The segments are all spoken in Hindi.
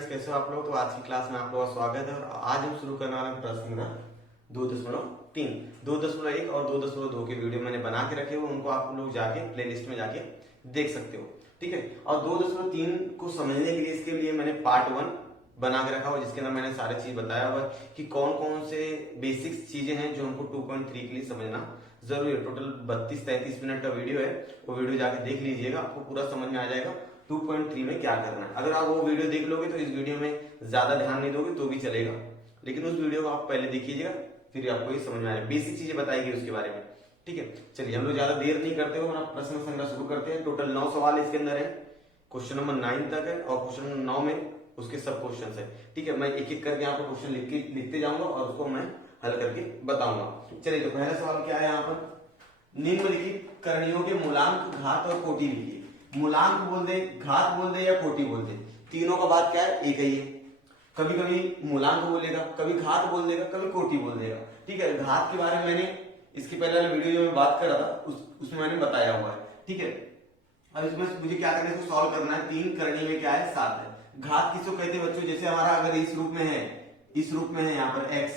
फ्रेंड्स, कैसे हो आप लोग। तो आज की क्लास में आप लोगों का स्वागत है और आज हम शुरू करने वाले हैं प्रश्न नंबर 2.3, 2.1 और 2.2 के वीडियो मैंने बना के रखे हुए, उनको आप लोग जाके प्लेलिस्ट में जाके देख सकते हो। ठीक है। और 2.3 को समझने के लिए इसके लिए मैंने पार्ट 1 बना के रखा हुआ, जिसके अंदर मैंने सारी चीज बताया हुआ है कि कौन कौन से बेसिक्स चीजें हैं जो हमको 2.3 के लिए समझना जरूरी है। टोटल 32-33 मिनट का वीडियो है, वो वीडियो जाके देख लीजिएगा, आपको पूरा समझ में आ जाएगा 2.3 में क्या करना है। अगर आप वो वीडियो देख लोगे तो इस वीडियो में ज्यादा ध्यान नहीं दोगे तो भी चलेगा, लेकिन उस वीडियो को आप पहले देखिएगा, फिर आपको ये समझ में आएगा। बेसिक चीजें बताएगी उसके बारे में। ठीक है, चलिए हम लोग ज्यादा देर नहीं करते हुए अपना प्रश्न संग्रह शुरू करते हैं। टोटल 9 सवाल इसके अंदर है, क्वेश्चन नंबर 9 तक है और क्वेश्चन नंबर 9 में उसके सब क्वेश्चन है। ठीक है, मैं एक एक करके यहाँ पर क्वेश्चन लिखते जाऊंगा और उसको मैं हल करके बताऊंगा। चलिए, तो पहला सवाल क्या है यहाँ पर, निम्नलिखित करणियों के मूलांक, घात और कोटि लिखिए। मूलांक बोल दे, घात बोल दे या कोटि बोल दे, तीनों का बात क्या है, एक ही है। कभी कभी मूलांक बोलेगा, कभी घात बोल देगा, कभी कोटि बोल देगा। ठीक है, घात के बारे में मैंने इसके पहले वाले वीडियो जो मैं बात कर रहा था उसमें मैंने बताया हुआ है। ठीक है, अब इसमें मुझे क्या करना है, इसको सॉल्व करना है। 3 करनी में क्या है, 7 है। घात किसको कहते हैं बच्चों, जैसे हमारा अगर इस रूप में है, इस रूप में है यहाँ पर x,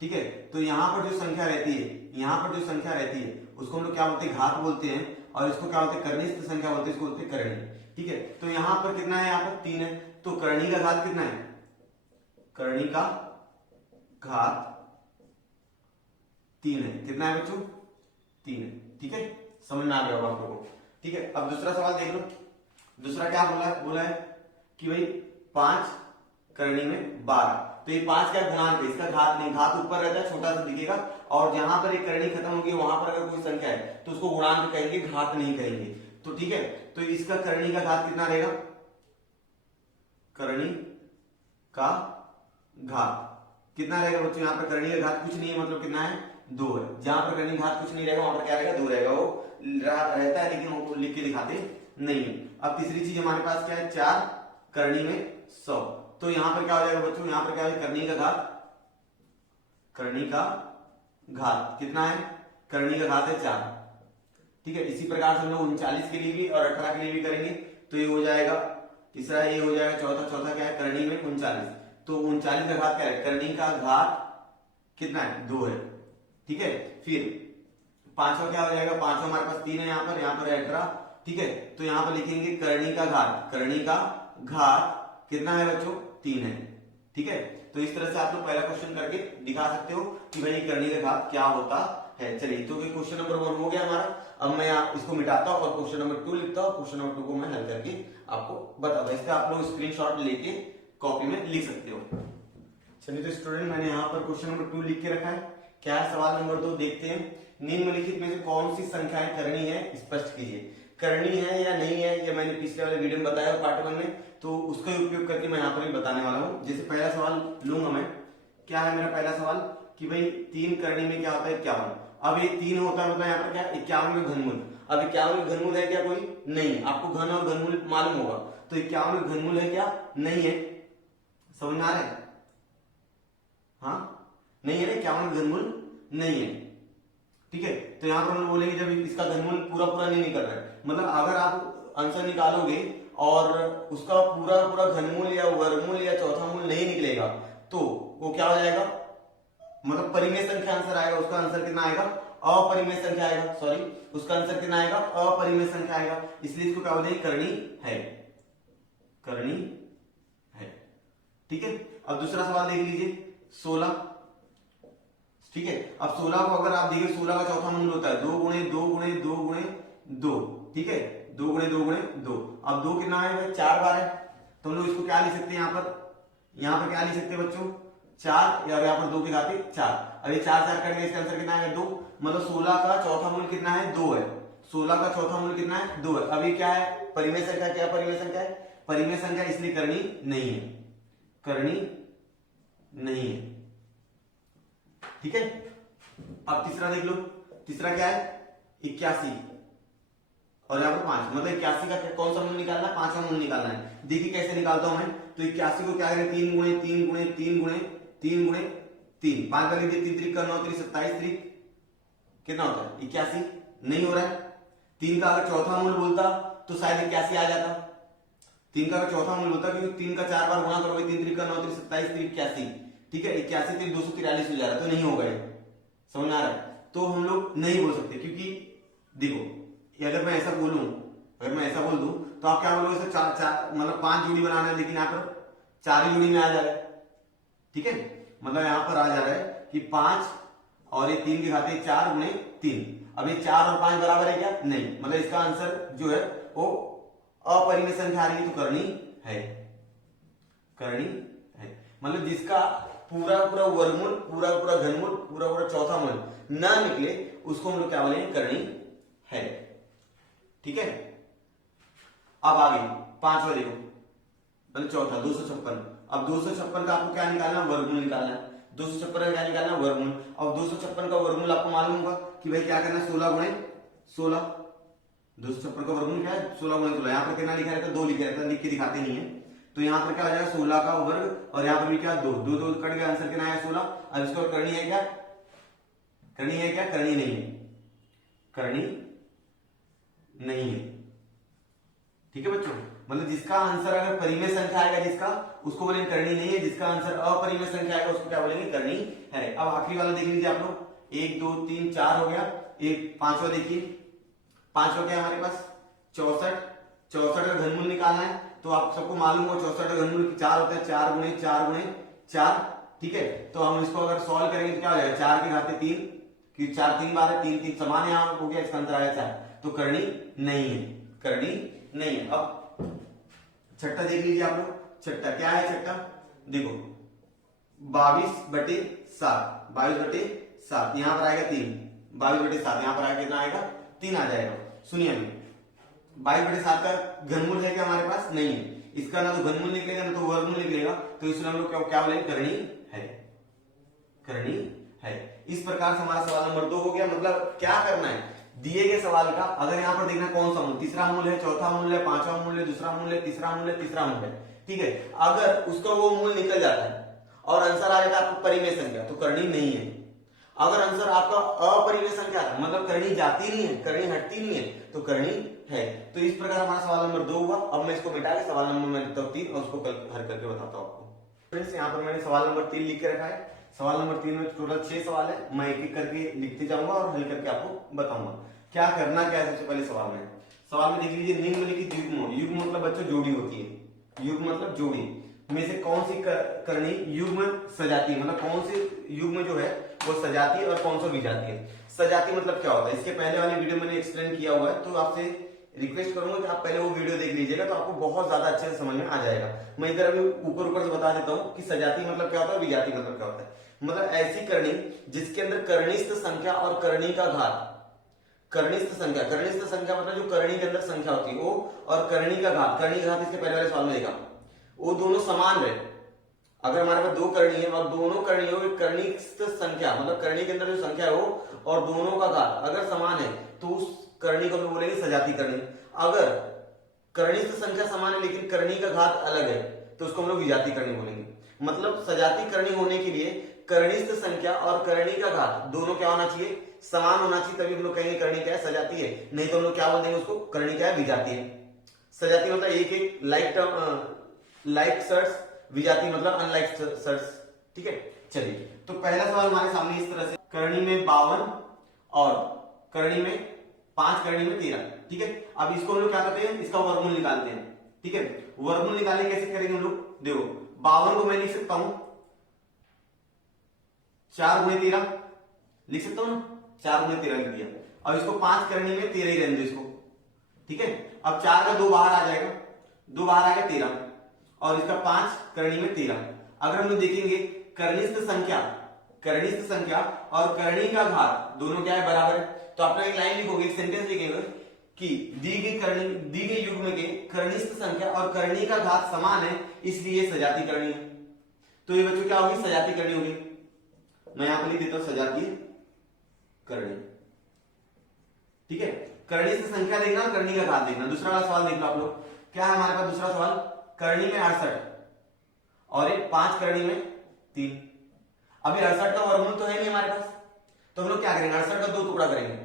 ठीक है, तो यहाँ पर जो संख्या रहती है, यहाँ पर जो संख्या रहती है उसको हम लोग क्या बोलते हैं, घात बोलते हैं। और इसको क्या बोलते हैं, करणीय संख्या बोलते हैं, इसको बोलते हैं करणी। ठीक है, तो यहाँ पर कितना है, यहाँ पर 3 है, तो करणी का घात कितना है, करणी का घात 3 है। कितना है बच्चों, 3 है। ठीक है, समझ में आ गया होगा आप लोगों को। ठीक है, अब दूसरा सवाल देख लो। दूसरा क्या बोला है कि भाई 5 करणी में 12, तो ये 5 क्या गुणांक है, इसका घात नहीं, घात ऊपर रहता है, छोटा सा दिखेगा। और जहां पर एक करणी खत्म होगी वहां पर अगर कोई संख्या है तो उसको गुणांक कहेंगे, घात नहीं कहेंगे। तो ठीक है, तो इसका करणी का घात कितना रहेगा, करणी का घात कितना रहेगा बच्चों, यहाँ पर करणी का घात कुछ नहीं है, मतलब कितना है, 2 है। जहां पर करणी घात कुछ नहीं रहेगा वहां पर क्या रहेगा, 2 रहेगा। वो रहता है लेकिन वो लिख के दिखाते नहीं है। अब तीसरी चीज हमारे पास क्या है, 4 करणी में 100, तो यहां पर क्या हो जाएगा बच्चों, यहां पर क्या है, करणी का घात, करणी का घात कितना है, करणी का घात है 4। ठीक है, इसी प्रकार से हम लोग 39 के लिए भी और 18 के लिए भी करेंगे, तो ये हो जाएगा तीसरा, ये हो जाएगा चौथा क्या है, करणी में 39, तो 39 का घात क्या है, करणी का घात कितना है, 2 है। ठीक है, फिर पांचवा क्या हो जाएगा, पांचवा हमारे पास 3 है, यहाँ पर है 18। ठीक है, तो यहाँ पर लिखेंगे करणी का घात, करणी का घात कितना है बच्चों, 3 है। ठीक है, तो इस तरह से आप लोग पहला क्वेश्चन करके दिखा सकते हो कि भाई करणी का घात क्या होता है। चलिए, तो क्वेश्चन नंबर 1 हो गया हमारा। अब मैं इसको मिटाता हूं और क्वेश्चन नंबर 2 लिखता हूं। क्वेश्चन नंबर 2 को मैं हल करके आपको बताता हूं, इससे आप लोग स्क्रीनशॉट लेके कॉपी में लिख सकते हो। चलिए, तो स्टूडेंट मैंने यहाँ पर क्वेश्चन नंबर 2 लिख के रखा है। क्या है सवाल नंबर 2, देखते हैं। निम्नलिखित में से कौन सी संख्याएं करणी है, स्पष्ट कीजिए। करणी है या नहीं है, ये मैंने पिछले वाले वीडियो में बताया पार्ट 1 में, तो उसका उपयोग करके मैं यहाँ पर भी बताने वाला हूँ। जैसे पहला सवाल लूंगा मैं, क्या है मेरा पहला सवाल कि भाई 3 करणी में क्या होता है, 51। अब ये 3 होता है, मतलब यहाँ पर क्या, 51 का घनमूल। अब 51 का घनमूल है क्या, कोई नहीं, आपको घन और घनमूल मालूम होगा, तो 51 का घनमूल है क्या, नहीं है। समझ में आ रहा है, हाँ नहीं है ना, 51 का घनमूल नहीं है। ठीक है, तो यहाँ पर हम बोलेंगे जब इसका घनमूल पूरा नहीं निकल रहा है, मतलब अगर आप आंसर निकालोगे और उसका पूरा घनमूल या वर्गमूल या चौथा मूल नहीं निकलेगा तो वो क्या हो जाएगा, मतलब परिमेय संख्या आंसर आएगा। उसका आंसर कितना आएगा, अपरिमेय संख्या आएगा, सॉरी, उसका आंसर कितना आएगा, अपरिमेय संख्या आएगा। इसलिए इसको क्या बोलेंगे, करणी है, करणी है। ठीक है, अब दूसरा सवाल देख लीजिए, 16। ठीक है, अब 16 को अगर आप देखिए, 16 का चौथा मूल होता है 2 गुणे 2 गुणे 2 गुणे 2। ठीक है, 2 गुणे 2 गुणे 2। अब 2 कितना है भाई, 4 बार है, तो हम लोग इसको क्या लिख सकते हैं, यहाँ पर क्या लिख सकते हैं बच्चों, 4, या यहाँ पर 2 के घाते 4। अब ये 4 कट गए, इसका आंसर कितना है, 2। मतलब 16 का चौथा मूल कितना है, 2 है। 16 का चौथा मूल कितना है, 2 है। अब ये क्या है, परिमेय संख्या, क्या परिमेय संख्या है, परिमेय संख्या, इसलिए करणी नहीं है, करणी नहीं है। ठीक है, अब तीसरा देख लो। तीसरा क्या है, 81 और यहाँ पर 5, मतलब 81 का कौन सा मूल निकालना है, 5वां मूल निकालना है। देखिए कैसे निकालता हूं मैं, तो 81 को क्या करें, 3 गुणे 3 गुणे 3 गुणे 3 गुणे 3, 5 का लिख दिया, 3 3 9 3 27 3 कितना होता है, 81। नहीं हो रहा है। 3 का अगर चौथा मूल बोलता तो शायद 81 आ जाता। 3 का चौथा मूल होता है, क्योंकि 3 का 4 बार गुणा करोगे, 3 3 का 9 3 27 3 81, ठीक है 81 3 243 हो जा रहा है, तो नहीं होगा ये, समझ में आ रहा है। तो हम लोग नहीं बोल सकते, क्योंकि देखो अगर मैं ऐसा बोलूं, अगर मैं ऐसा बोल दूं तो आप क्या बोलोगे सर, चार चार मतलब 5 जोड़ी बनाना है, लेकिन यहाँ पर 4 ही जोड़ी में आ जा रहा है, ठीक है, मतलब यहाँ पर आ जा रहा है कि 5 और ये 3 के खाते 4 गुणे 3। अब ये 4 और 5 बराबर है क्या, नहीं, मतलब इसका आंसर जो है वो अपरिमेय संख्या आ रही है, तो करनी है, करनी है, मतलब जिसका पूरा पूरा वर्गमूल, पूरा पूरा घनमूल, पूरा पूरा चौथा मूल ना निकले उसको हम लोग क्या बोलेंगे, करनी है, ठीक है। अब आगे पांचवा देखो, मतलब चौथा 256। अब 256 का आपको क्या निकालना, वर्गमूल निकालना है। 256 का क्या निकालना, वर्गमूल। अब 256 का वर्गमूल आपको मालूम होगा कि भाई क्या करना है, 16 गुणे 16। 256 का वर्गमूल क्या है, 16 गुणे 16। यहाँ पर कितना लिखा रहता है, 2 लिखा रहता है, लिख के दिखाते नहीं है, तो यहाँ पर क्या हो जाएगा 16 का वर्ग, और यहाँ पर भी क्या 2 2 2 कट गया, आंसर कितना है 16। अब इसको करनी है क्या, करनी है क्या, करनी नहीं है, करनी नहीं है, ठीक है बच्चों। मतलब जिसका आंसर अगर परिमेय संख्या आएगा जिसका, उसको बोलेंगे करनी नहीं है, जिसका आंसर अपरिमेय संख्या आएगा उसको क्या बोलेंगे, करनी है। अब आखिरी वाला देख लीजिए आप लोग, 1 2 3 4 हो गया, एक पांचवा देखिए, पांचवा क्या है हमारे पास 64। 64 का घनमूल निकालना है, तो आप सबको मालूम हो 64 का घनमूल 4 होता है, 4 गुणे 4 गुणे 4, ठीक है। तो हम इसको अगर सॉल्व करेंगे तो क्या हो जाएगा, 4 के घाते 3, क्योंकि 4 3 बार है, 3 3 समान यहाँ हो गया, इसका अंतर आया 4, तो करनी नहीं है, करनी नहीं है। अब छठा देख लीजिए आप लोग, छठा क्या है, छठा देखो 22/7, 22/7 यहां पर आएगा 3, 22/7 यहां पर आएगा कितना आएगा, 3 आ जाएगा। सुनिए अभी 22/7 का घनमूल है क्या हमारे पास, नहीं है, इसका ना तो घनमूल निकलेगा ना तो वर्गमूल निकलेगा, तो इसलिए हम लोग क्या बोलेंगे, करनी है, करनी है। इस प्रकार से हमारा सवाल नंबर 2 हो गया। मतलब क्या करना है, दिए गए सवाल का अगर यहाँ पर देखना कौन सा मूल, तीसरा मूल है, चौथा मूल है, पांचवा मूल है, दूसरा मूल है, तीसरा मूल है, तीसरा मूल है, ठीक है, अगर उसका वो मूल निकल जाता है और आंसर आ जाता है आपको परिमेय संख्या, तो करनी नहीं है। अगर आंसर आपका अपरिमेय संख्या था, मतलब करनी जाती नहीं है, करनी हटती नहीं है, तो करनी है। तो इस प्रकार हमारा सवाल नंबर 2 हुआ। अब मैं इसको मिटा के सवाल नंबर मैं लिखता हूँ 3 और उसको कल हल करके बताता हूँ आपको। फ्रेंड्स यहाँ पर मैंने सवाल नंबर 3 लिख के रखा है। सवाल नंबर 3 में टोटल 6 सवाल है, मैं एक एक करके लिखते जाऊंगा और हल करके आपको बताऊंगा क्या करना क्या है। सबसे पहले सवाल में देख लीजिए, निम्नलिखित युग्म, युग्म मतलब बच्चों जोड़ी होती है, युग्म मतलब जोड़ी में से कौन सी करनी युग्म सजाती है, मतलब कौन सी युग्म जो है वो सजाती है और कौन सा विजाती है। सजाती मतलब क्या होता है, इसके पहले वाली वीडियो मैंने एक्सप्लेन किया हुआ है, तो आपसे रिक्वेस्ट करूंगा कि आप पहले वो वीडियो देख लीजिएगा, तो आपको बहुत ज्यादा अच्छे से समझ में आ जाएगा। मैं इधर अभी ऊपर से बता देता हूँ कि सजाती मतलब क्या होता है, विजाती मतलब क्या होता है। मतलब ऐसी करनी जिसके अंदर कर्णिस्थ संख्या और करणी का घात, कर्णिस्थ संख्या मतलब जो करणी के अंदर संख्या होती है वो, और करणी का घात, करणी का घात इसके पहले वाले सवाल में देखा, वो दोनों समान रहे। अगर हमारे पास 2 करणी है और दोनों करणियों की कर्णिस्थ संख्या मतलब करणी के अंदर जो संख्या है वो और दोनों का घात अगर समान है, तो उस करणी को हम बोलेंगे सजाती करणी। अगर कर्णिस्थ संख्या समान है लेकिन करणी का घात अलग है, तो उसको हम लोग विजाती करणी बोलेंगे। मतलब सजाती करणी होने के लिए कर्णिस्थ संख्या और करणी का घात दोनों क्या होना चाहिए, समान होना चाहिए, तभी हम लोग कहेंगे करणी क्या है, सजाती है। नहीं तो हम लोग क्या बोल देंगे उसको, करणी क्या है, विजाती है। सजाती मतलब एक एक लाइक शर्ट्स, विजाती मतलब अनलाइक शर्ट्स, ठीक है। चलिए तो पहला सवाल हमारे सामने इस तरह से, करणी में 52 और करणी में 5, करणी में 13, ठीक है। अब इसको हम लोग क्या करते हैं, इसका वर्गमूल निकालते हैं, ठीक है। वर्गमूल निकालने कैसे करेंगे हम लोग, देखो 52 को मैं लिख सकता हूं 4 गुणे 13 लिख सकता हूं ना, 4 गुणे 13 लिख दिया। अब इसको 5 करणी में 13 ही रहने दो इसको, ठीक है। अब 4 का 2 बाहर आ जाएगा, 2 बाहर आ गया 13, और इसका 5 करणी में 13। अगर हम लोग देखेंगे कर्णिस्थ संख्या और करणी का घात दोनों क्या है, बराबर है, तो आप लोग एक लाइन लिखोगे, एक सेंटेंस लिखेंगे कि दी गई युग्म के कर्णिस्थ संख्या और करणी का घात समान है, इसलिए सजाती करणी है। तो ये बच्चों क्या होगी, सजाती करणी होगी। मैं यहां पर लिख देता हूं सजाती करणी, ठीक है। कर्णिस्थ संख्या देखना, करणी का घात देखना। दूसरा वाला सवाल देख लो आप लोग, क्या है हमारे पास दूसरा सवाल, करणी में 68 और एक 5 करणी में 3। अभी 68 का वर्गमूल तो है नहीं हमारे पास, तो हम लोग क्या करेंगे, 68 का 2 टुकड़ा करेंगे,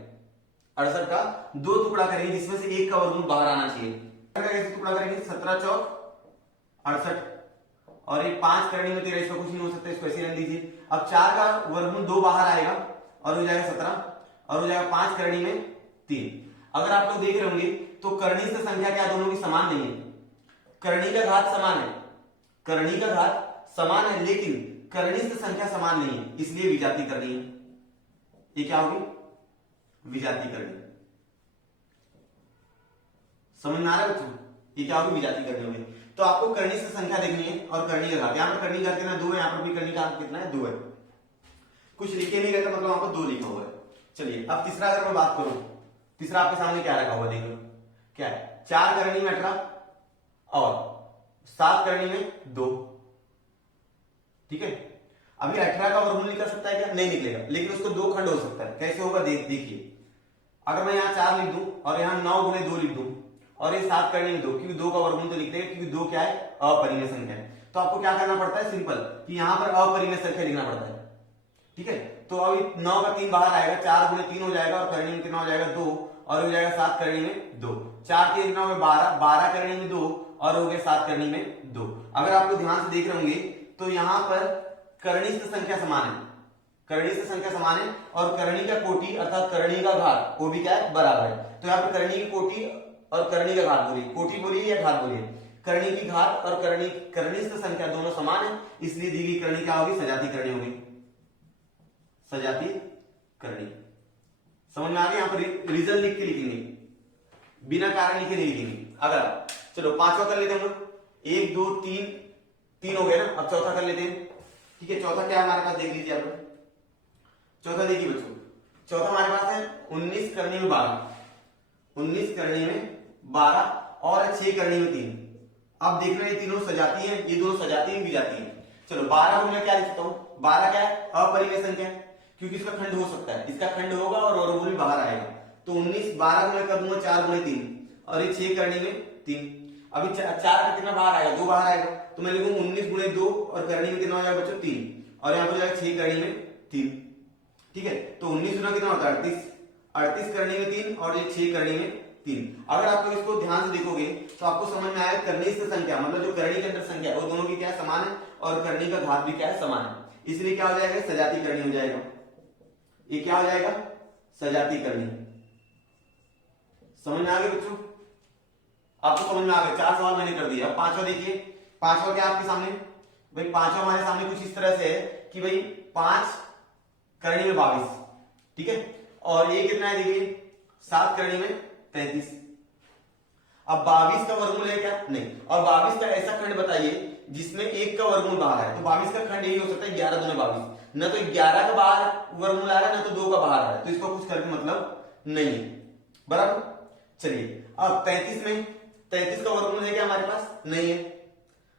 68 का 2 टुकड़ा करेंगे, जिसमें से एक का वर्गमूल बाहर आना चाहिए। कैसे टुकड़ा करेंगे, 17 चौक 68, और ये 5 करनी में 13, इसका कुछ नहीं हो सकता, इसको ऐसे रहने दीजिए। अब 4 का वर्गमूल 2 बाहर आएगा और हो जाएगा 17, और हो जाएगा 5 करनी में 3। अगर आप लोग देख रहे होंगे तो करणीय संख्या क्या दोनों की समान नहीं है, करणीय का घात समान है, करणीय का घात समान है, लेकिन करणीय संख्या समान नहीं है, इसलिए विजातीय करनी है। ये क्या होगी? विजातीय करनी। समझ में आ रहा है बच्चों? ये क्या होगी? विजातीय करनी होगी। तो आपको करणीय संख्या देखनी है और करणीय का घात। यहां पर करणीय का घात कितना 2 है, यहां पर भी करणीय का घात कितना है 2 है। कुछ लिखे नहीं रहता मतलब वहां पर 2 लिखा हुआ है। चलिए अब तीसरा अगर मैं बात करूं, तीसरा आपके सामने क्या रखा हुआ देख लो, क्या है? 4 करनी में 18 और 7 करनी में 2। ठीक है, अभी 18 का वर्गमूल निकल सकता है क्या? नहीं निकलेगा, लेकिन उसको 2 खंड हो सकता है। कैसे होगा देखिए, अगर मैं यहाँ 4 लिख दूं और यहाँ 9 गुणे 2 लिख दूं और ये 7 करने में 2, क्योंकि 2 का वर्गमूल तो निकलेगा, क्योंकि 2 क्या है? अपरिमेय संख्या है। तो आपको क्या करना पड़ता है? सिंपल, कि यहाँ पर अपरिमेय संख्या लिखना पड़ता है। ठीक है, तो अभी 9 का 3 बाहर आएगा, 4 गुणे 3 हो जाएगा और करनी में कितना हो जाएगा 2, और हो जाएगा 7 करनी में 2। 4 3 कितना हो गया 12, 12 करनी में 2 और हो गया 7 करनी में 2। अगर आप लोग ध्यान से देख रहे होंगे तो यहाँ पर करणीय संख्या समान है, करणीय संख्या समान है, और करणीय का कोटि अर्थात करणीय का घात वो भी क्या है? बराबर है। तो यहाँ पर करणीय की कोटि और करणीय का घात बोलिए, कोटि बोलिए या घात बोलिए, करणीय की घात और करणीय संख्या दोनों समान है, इसलिए दी गई करनी क्या होगी? सजातीय करनी होगी, सजातीय करनी। समझ में आ गया? यहाँ पर रीजन लिख के लिखेंगे, बिना कारण लिखे नहीं लिखेंगे। अगर चलो पांचवा कर लेते हैं हम लोग, 1 2 3, 3 हो गया ना। अब चौथा कर लेते हैं। ठीक है, चौथा क्या हमारे पास देख लीजिए आप लोग। चौथा देखिए बच्चों, चौथा हमारे पास है 19 करनी में 12, 19 करनी में 12 और 6 करनी में 3। अब देख रहे हैं तीनों सजाती हैं, ये दोनों सजाती हैं विजाती हैं। चलो 12 को मैं क्या लिख सकता हूं? 12 क्या है? अपरिमेय संख्या है, क्योंकि इसका खंड हो सकता है, इसका खंड होगा और वर्गमूल भी बाहर आएगा। तो 19 12 को मैं कर दूंगा 4 गुणे 3 और ये 6 करनी में 3। अभी 4 का कितना बाहर आएगा? 2 बाहर आएगा, तो मैं लिखूंगा 19 गुणे 2 और करनी में कितना हो जाएगा बच्चों? 3, और यहाँ पर जाएगा 6 करनी में 3। ठीक है, तो 19 गुना कितना होता है? 38, 38 करनी में 3 और ये 6 करनी में 3। अगर आप लोग इसको ध्यान से देखोगे तो आपको समझ में आएगा करणीय संख्या मतलब जो करणीय के अंदर संख्या है वो दोनों की क्या है? समान है, और करणीय का घात भी क्या है? समान है, इसलिए क्या हो जाएगा? सजातीय करनी हो जाएगा। ये क्या हो जाएगा? सजातीय करनी। समझ में आ गया बच्चों? आपको समझ में आ गया? 4 सवाल मैंने कर दिया। अब पांचवा देखिए, पांचवा क्या आपके सामने? भाई पांचवा हमारे सामने कुछ इस तरह से है कि भाई 5 करनी में 22, ठीक है, और ये कितना है देखिए 7 करनी में 33। अब 22 का वर्गमूल है क्या? नहीं। और 22 का ऐसा खंड बताइए जिसमें 1 का वर्गमूल बाहर है। तो 22 का खंड यही हो सकता है 11 दूने 22, न तो 11 का बाहर वर्गमूल आ रहा है, न तो 2 का बाहर आ रहा है, तो इसको कुछ करके मतलब नहीं है। बराबर। चलिए अब 33 में 33 का वर्गमूल है क्या हमारे पास? नहीं है।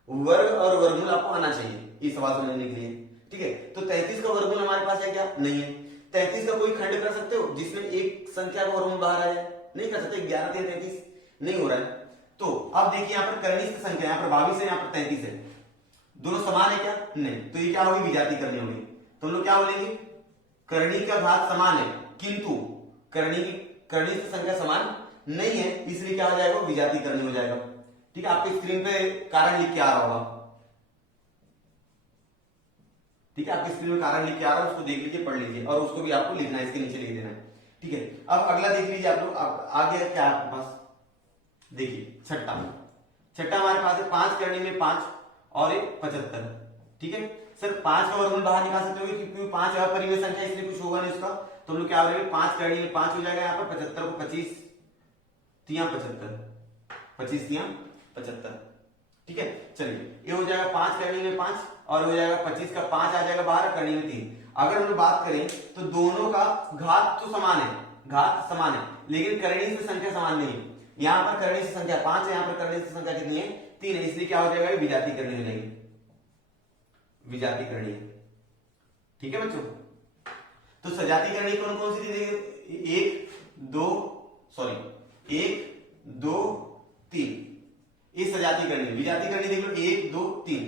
वर्ग और वर्गमूल आपको आना चाहिए ये सवाल समझने के लिए, ठीक है। तो 33 का वर्गमूल हमारे पास है क्या? नहीं है। 33 का कोई खंड कर सकते हो जिसमें एक संख्या का वर्गमूल बाहर आया? नहीं कर सकते। 11 3 33 नहीं हो रहा है। तो अब देखिए यहाँ पर करणीय संख्या, यहाँ पर 22 है, यहाँ पर 33 है, दोनों समान है क्या? नहीं। तो ये क्या होगी? विजातीय करनी होगी। तो हम लोग क्या बोलेंगे? करणीय का घात समान है किंतु करणीय संख्या समान नहीं है, इसलिए क्या हो जाएगा? विजातीय करनी हो जाएगा। ठीक है, आपके स्क्रीन पे कारण लिख के आ रहा होगा, ठीक है, आपकी स्क्रीन में कारण लिख के आ रहा है, उसको देख लीजिए, पढ़ लीजिए, और उसको भी आपको लिखना है, इसके नीचे लिख देना है, ठीक है। अब अगला देख लीजिए आप लोग, आगे क्या है आपके पास? देखिए छठा हमारे पास है 5 करनी में 5 और 75, ठीक है। सर 5 का वर्गमूल बाहर निकाल सकते हो क्योंकि 5 अपरिमेय संख्या, इसलिए कुछ होगा नहीं उसका, तो हम लोग क्या बोलेंगे? 5 करनी में 5 हो जाएगा, यहाँ पर 75 को 25 तिया 75, 25 तिया 75, ठीक है। चलिए ये हो जाएगा 5 करनी में 5 और हो जाएगा 25 का 5 आ जाएगा बाहर, करनी में 3। अगर हम लोग बात करें तो दोनों का घात तो समान है, घात समान है, लेकिन करणीय से संख्या समान नहीं है। यहां पर करणीय से संख्या 5 है, यहां पर करणीय से संख्या कितनी है? 3 है, इसलिए क्या हो जाएगा? विजातीय करनी हो जाएगी, विजातीय करनी, ठीक है बच्चों। तो सजातीय करनी कौन कौन सी दी? 1 2 3, ये सजातीय करनी। विजातीय करनी देख लो 1 2 3,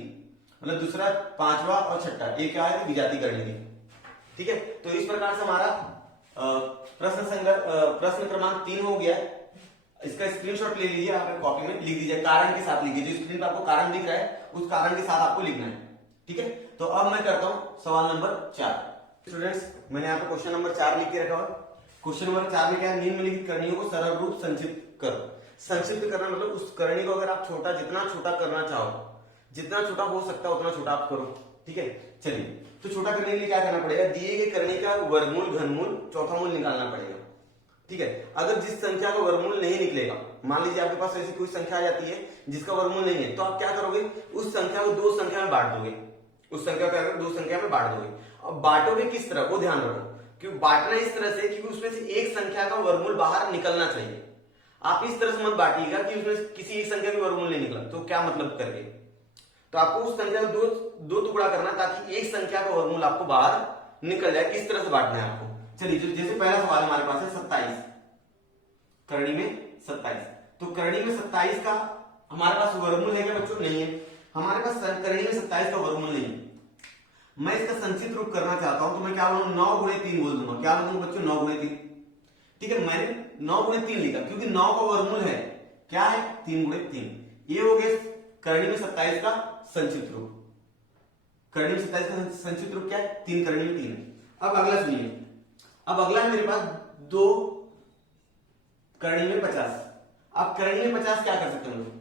मतलब दूसरा, पांचवा और छठा, ये क्या है? विजातीय करनी थी, ठीक है। तो इस प्रकार से हमारा प्रश्न क्रमांक 3 हो गया है, इसका स्क्रीनशॉट ले लीजिए, आप कॉपी में लिख दीजिए, कारण के साथ लिखिए, जो स्क्रीन पर आपको कारण दिख रहा है उस कारण के साथ आपको लिखना है। ठीक है, तो अब मैं करता हूं सवाल नंबर 4। स्टूडेंट्स, मैंने यहाँ पे क्वेश्चन नंबर 4 लिख के रखा हुआ। क्वेश्चन नंबर 4 में क्या है, निम्नलिखित करणियों को सरल रूप संक्षिप्त करो। संक्षिप्त करना मतलब उस करणी को अगर आप छोटा, जितना छोटा करना चाहो, जितना छोटा हो सकता है उतना छोटा आप करो। ठीक है, चलिए, तो छोटा करने के लिए क्या करना पड़ेगा, दिए गए करणी का वर्गमूल, घनमूल, चौथा मूल निकालना पड़ेगा। ठीक है, अगर जिस संख्या का वर्गमूल नहीं निकलेगा, मान लीजिए आपके पास ऐसी कोई संख्या आ जाती है जिसका वर्गमूल नहीं है, तो आप क्या करोगे, उस संख्या को दो संख्या में बांट दोगे, उस संख्या को अगर दो संख्या में बांट दोगे। अब बांटोगे किस तरह, वो ध्यान रखो, क्योंकि बांटना इस तरह से कि उसमें से एक संख्या का वर्गमूल बाहर निकलना चाहिए। आप इस तरह से मत बांटिएगा कि उसमें किसी एक संख्या का वर्गमूल नहीं निकला, तो क्या मतलब करके, तो आपको उस संख्या को दो टुकड़ा करना ताकि एक संख्या का वर्गमूल आपको बाहर निकल जाए। किस तरह से बांटना है आपको, चलिए, जैसे पहला सवाल हमारे पास है 27, करणी में 27, तो करणी में 27 का हमारे पास वर्गमूल है क्या बच्चों, नहीं है, हमारे पास करणी में 27 का वर्गमूल नहीं है। मैं इसका संक्षिप्त रूप करना चाहता हूं, तो मैं क्या बोलूं, 9 गुणे 3 बोल दूंगा। क्या बोल दूंगा बच्चों, 9 गुणे 3। ठीक है, मैंने 9 गुणे 3 लिखा क्योंकि 9 का वर्गमूल है क्या है, 3 गुणे 3। ये हो गया करणी में 27 का संक्षिप्त रूप। करणी में 27 का संक्षिप्त रूप क्या है, 3 करणी में 3। अब अगला सुनिए, अब अगला है मेरे पास 2 करणी में 50। अब करणी में 50 क्या कर सकते हैं हम लोग,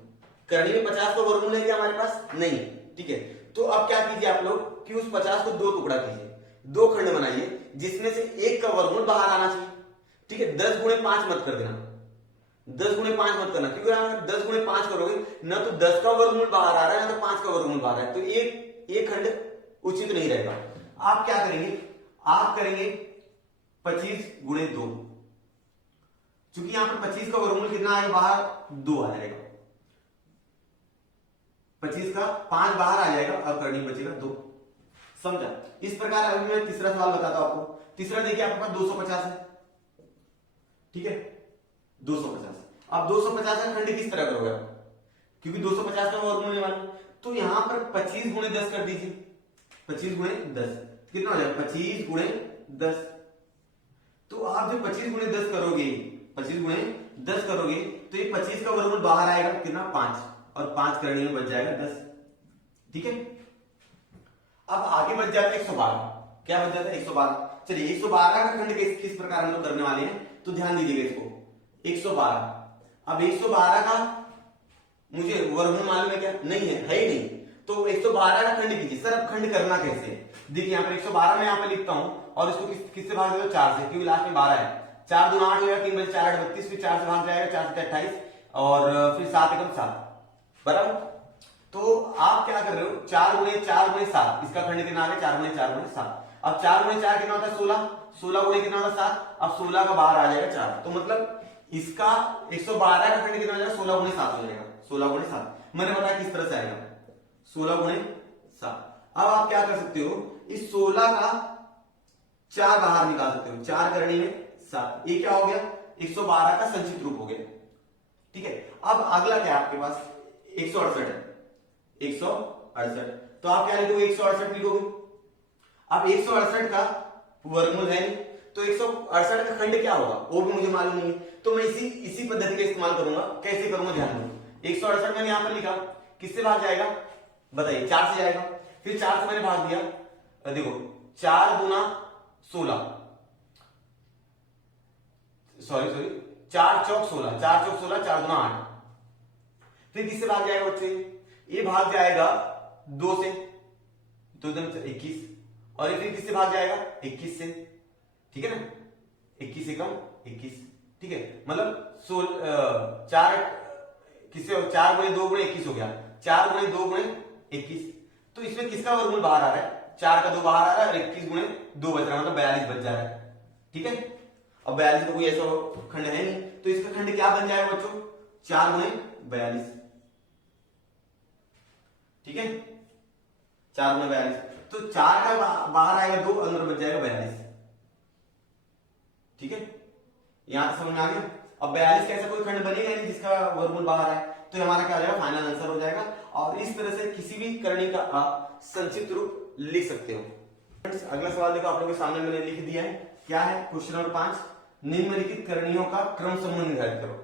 करणी में 50 का वर्गमूल है क्या हमारे पास, नहीं। ठीक है, तो अब क्या कीजिए आप लोग कि उस 50 को दो टुकड़ा कीजिए, दो खंड बनाइए, जिसमें से एक का वर्गमूल बाहर आना चाहिए। ठीक है, 10 गुणे 5 मत कर देना, 10 गुणे 5 मत करना, क्योंकि अगर 10 गुणे 5 करोगे ना तो 10 का वर्गमूल बाहर आ रहा है ना तो 5 का वर्गमूल बाहर है, तो एक खंड उचित नहीं रहेगा। आप क्या करेंगे, आप करेंगे 25 गुणे 2, क्योंकि यहां पर 25 का वर्गमूल कितना आएगा बाहर, 2 आ जाएगा, 25 का 5 बाहर आ जाएगा, अब करणी बचेगा 2। समझा, इस प्रकार अभी मैं तीसरा सवाल बताता हूं आपको। तीसरा देखिए आपके पास 250 है। ठीक है, 250। अब 250 का खंड किस तरह करोगे आप, क्योंकि 250 का वर्गमूल नहीं मालूम, तो यहां पर 25 गुणे 10 कर दीजिए। 25 गुणे 10 कितना हो जाएगा, 25 गुणे 10। तो आप जब 25 गुणे 10 करोगे, 25 गुणे 10 करोगे तो ये 25 का वर्गमूल बाहर आएगा कितना, 5, और 5 करणी में बच जाएगा 10। ठीक है, अब आगे बच जाता है 112। क्या बच जाता है, 112। चलिए, 112 का खंड किस प्रकार हम लोग करने वाले हैं, तो ध्यान दीजिएगा इसको, 112। अब 112 का मुझे वर्गमूल मालूम है क्या, नहीं है, है ही नहीं, तो 112 का खंड कीजिए। सर अब खंड करना कैसे, देखिए यहाँ पर 112 में यहाँ पे लिखता हूं और इसको किससे भाग दो, 4 से, क्योंकि लास्ट में 12 है। 4 दूना 8 हो जाएगा, 3 बजे 4 8 32, फिर 4 से भाग जाएगा, 4 से 28, और फिर 7 एकम 7, बराबर। तो आप क्या कर रहे हो, 4 गुणे 7, इसका खंड कितना आ गया, 4 गुणे 7। अब 4 गुणे 4 कितना होता है, 16, 16 गुणे कितना होता है, 7। अब 16 का बाहर आ जाएगा 4, तो मतलब इसका 112 का खंड कितना हो जाएगा, 16 गुणे 7 हो जाएगा, 16 गुणे 7। मैंने बताया किस तरह से आएगा, 16 गुणे 7। अब आप क्या कर सकते हो, इस 16 का 4 बाहर निकाल सकते हो, 4 करणी में 7, ये क्या हो गया, 112 का संक्षिप्त रूप हो गया। ठीक है, अब अगला क्या है आपके पास, 168 है, 168, तो आप क्या लिखोगे, 168 लिखोगे। अब 168 का वर्गमूल है नहीं, तो 168 का खंड क्या होगा वो भी मुझे मालूम नहीं है, तो मैं इसी पद्धति का इस्तेमाल करूंगा। कैसे करूंगा, ध्यान दो, 168 मैंने यहां पर लिखा, किससे भाग जाएगा बताइए, 4 से जाएगा, फिर 4 से मैंने भाग दिया, देखो 4 दूना 16, सॉरी 4 चौक 16, 4 चौक 16, 4 दूना 8, फिर किससे भाग जाएगा बच्चे, ये भाग जाएगा 2 से, तो एकदम 21, और ये फिर किससे भाग जाएगा, 21 से। ठीक है ना, 21 से कम 21। ठीक है, मतलब 4 किससे, 4 गुणे 2 गुणे 21 हो गया, 4 गुणे 2 गुणे 21। तो इसमें किसका वर्गमूल बाहर आ रहा है, 4 का 2 बाहर आ रहा है, और 21 गुणे 2 बच रहा है, मतलब 42 बच जा रहा है। ठीक है, अब 42 तो कोई ऐसा खंड है नहीं, तो इसका खंड क्या बन जाएगा बच्चों, 4 गुणे 42। ठीक है, 4 गुणे 42, तो 4 का बाहर आएगा 2, अंदर बच जाएगा 42। ठीक है, यहां तक समझ में आ गया। अब 42 का ऐसा कोई खंड बनेगा नहीं जिसका वर्गमूल बाहर है, तो हमारा क्या हो जाएगा, फाइनल आंसर हो जाएगा। और इस तरह से किसी भी करणी का आप संक्षिप्त रूप लिख सकते हो। अगला सवाल देखो, आप लोगों के सामने मैंने लिख दिया है, क्या है, क्वेश्चन नंबर 5, निम्नलिखित करणियों का क्रम समूह निर्धारित करो।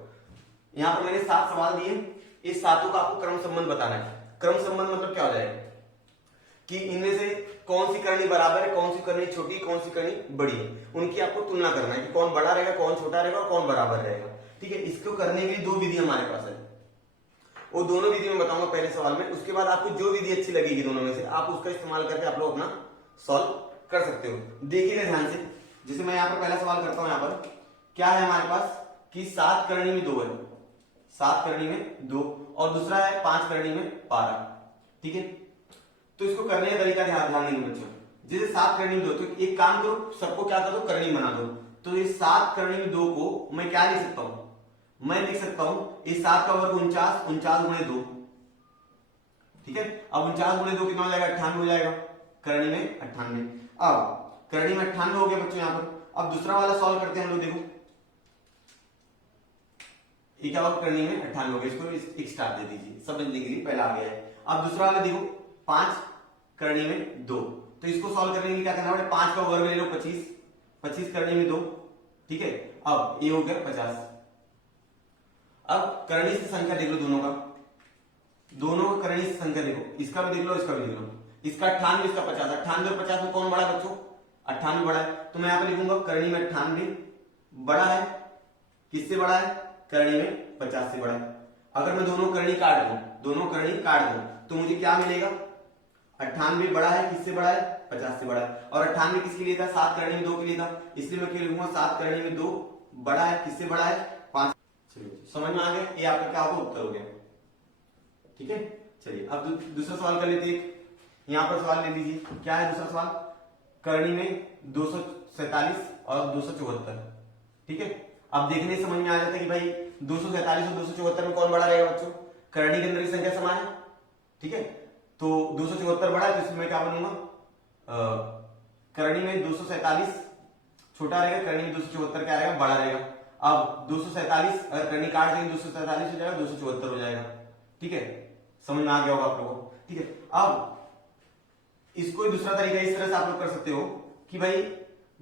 यहाँ पर मैंने 7 सवाल दिए, इस सातों का आपको क्रम संबंध बताना है। क्रम संबंध मतलब क्या हो जाएगा कि इनमें से कौन सी करनी बराबर है, कौन सी करनी छोटी, कौन सी करनी बड़ी है, उनकी आपको तुलना करना है कि कौन बड़ा रहेगा, कौन छोटा रहेगा और कौन बराबर रहेगा। ठीक है, इसको करने के लिए 2 विधि हमारे पास है, वो दोनों विधि मैं बताऊंगा पहले सवाल में। उसके बाद आपको जो विधि अच्छी लगेगी दोनों में से आप उसका इस्तेमाल करके आप लोग अपना सॉल्व कर सकते हो। देखिएगा ध्यान से, जैसे मैं यहाँ पर पहला सवाल करता हूं। यहाँ पर क्या है हमारे पास कि 7 करनी में 2 है, 7 करनी में 2, और दूसरा है 5 करनी में 12। ठीक है, तो इसको करने का तरीका ध्यान देंगे बच्चों। जैसे 7 करनी में 2, तो एक काम करो, सबको क्या कर दो, करनी बना दो। तो ये 7 करनी में 2 को मैं क्या लिख सकता हूं, मैं लिख सकता हूं इस 7 का वर्ग 49, 49 गुणे 2। ठीक है, अब 49 गुणे 2 कितना हो जाएगा, 98 हो जाएगा, करनी में 98। अब करनी में 98 हो गया बच्चों यहाँ पर। अब दूसरा वाला सॉल्व करते हैं हम लोग। देखो ये क्या होगा, करनी में 98 हो गया, इसको एक स्टार दे दीजिए समझने के लिए, पहला आ गया है। अब दूसरा वाला देखो 5 करनी में 2, तो इसको सॉल्व करने के लिए क्या करना पड़ेगा, 5 का वर्ग ले लो 25, 25 करनी में 2। ठीक है, अब ये हो गया 50। अब करनी से संख्या देख लो दोनों का, दोनों का करनी से संख्या देखो, इसका भी देख लो, इसका भी देख लो, इसका 98, इसका 50। 98 और 50 में कौन बड़ा है बच्चों, 98 बड़ा है। तो मैं यहां पर लिखूंगा करनी में 98 बड़ा है, किससे बड़ा है, करनी में 50 से बड़ा है। अगर मैं दोनों करनी काट दूं, दोनों करनी काट दूं तो मुझे क्या मिलेगा, 98 बड़ा है, किससे बड़ा है, 50 से बड़ा है। और 98 किसके लिए था, 7 करनी में 2 के लिए था, इसलिए मैं क्या लिखूंगा, 7 करनी में 2 बड़ा है, किससे बड़ा है, 5। समझ में आ गया, ये आपका क्या होगा, उत्तर हो गया। ठीक है, चलिए अब दूसरा सवाल कर लेते हैं। यहां पर सवाल ले लीजिए, क्या है दूसरा सवाल, करनी में 247 और 274। ठीक है, अब देखने समझ में आ जाता है कि भाई 247 और 274 में कौन बड़ा रहेगा बच्चों, करनी के अंदर की संख्या समान है। ठीक है, तो 274 बड़ा है, तो इसमें मैं क्या बनूंगा, करनी में 247 छोटा रहेगा, करनी में 274 क्या रहेगा, बड़ा रहेगा। अब 247 अगर करनी काट देंगे 247 हो जाएगा, 274 हो जाएगा। ठीक है, समझ में आ गया होगा आप लोगों को। ठीक है, अब इसको दूसरा तरीका इस तरह से आप लोग कर सकते हो कि भाई